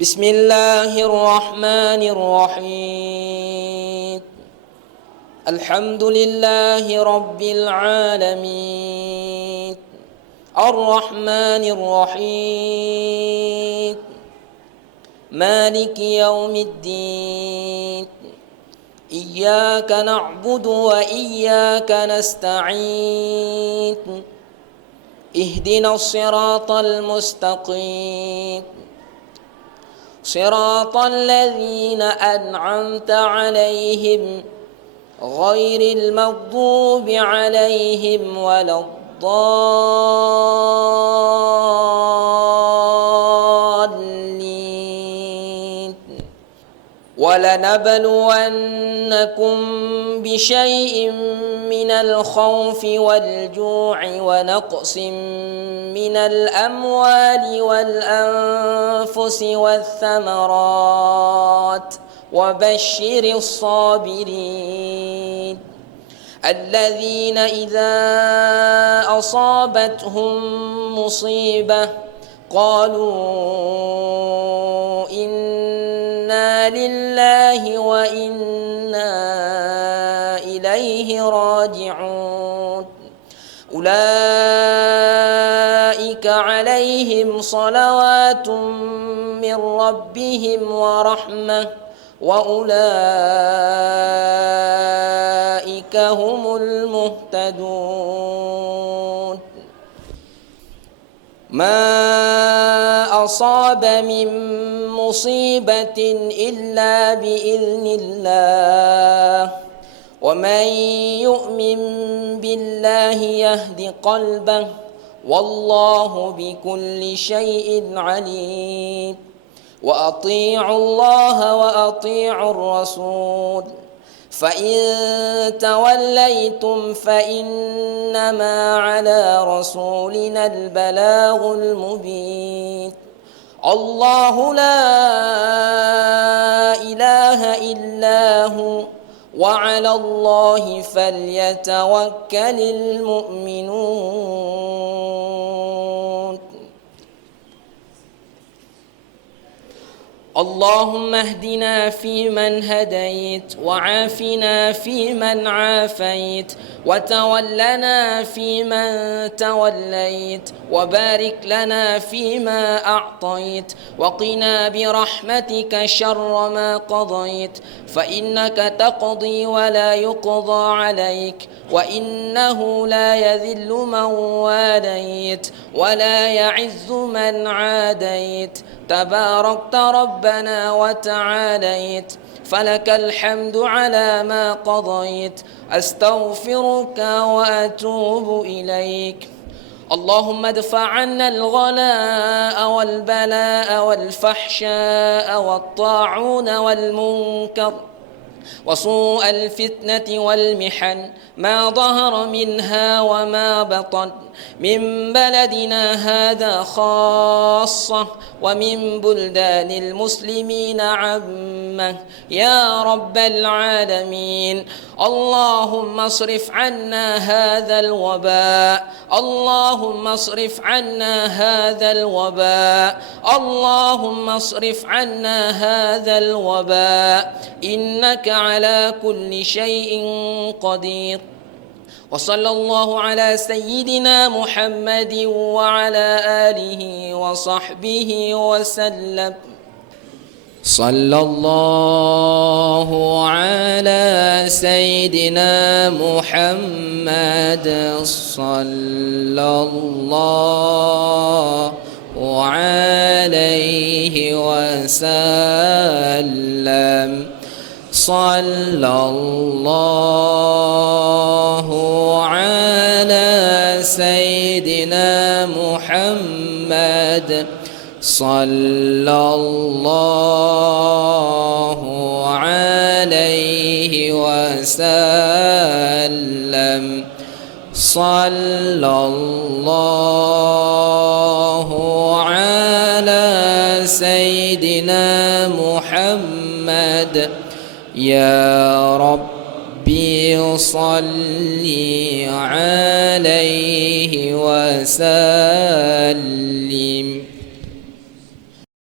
بسم الله الرحمن الرحيم. الحمد لله رب العالمين، الرحمن الرحيم، مالك يوم الدين. إياك نعبد وإياك نستعين. اهدنا الصراط المستقيم، صراط الذين أنعمت عليهم غير المغضوب عليهم ولا الضالين. ولنبلونكم بشيء من الخوف والجوع ونقص من الأموال والأنفس والثمرات وبشر الصابرين الذين إذا أصابتهم مصيبة قالوا إنا لله وإنا إليه راجعون. أولئك عليهم صلوات من ربهم ورحمة وأولئك هم المهتدون. ما أصاب من مصيبة إلا بإذن الله، ومن يؤمن بالله يهد قلبه، والله بكل شيء عليم. وأطيعوا الله وأطيعوا الرسول، فإن توليتم فإنما على رسولنا البلاغ المبين. الله لا إله إلا هو، وعلى الله فليتوكل المؤمنون. اللهم اهدنا فيمن هديت، وعافنا فيمن عافيت، وتولنا فيمن توليت، وبارك لنا فيما أعطيت، وقنا برحمتك شر ما قضيت، فإنك تقضي ولا يقضى عليك، وإنه لا يذل من واليت ولا يعز من عاديت، تباركت ربنا وتعاليت، فلك الحمد على ما قضيت. أستغفرك وأتوب إليك. اللهم ادفع عنا الغلاء والبلاء والفحشاء والطاعون والمنكر وسوء الفتنة والمحن، ما ظهر منها وما بطن، من بلدنا هذا خاصة ومن بلدان المسلمين عامة، يا رب العالمين. اللهم اصرف عنا هذا الوباء، اللهم اصرف عنا هذا الوباء، اللهم اصرف عنا هذا الوباء، إنك على كل شيء قدير. وصلى الله على سيدنا محمد وعلى آله وصحبه وسلم. صلى الله على سيدنا محمد، صلى الله عليه وسلم، صلى الله على سيدنا محمد، صلى الله عليه وسلم، صلى الله على سيدنا محمد. يا ربي صل عليه وسلم.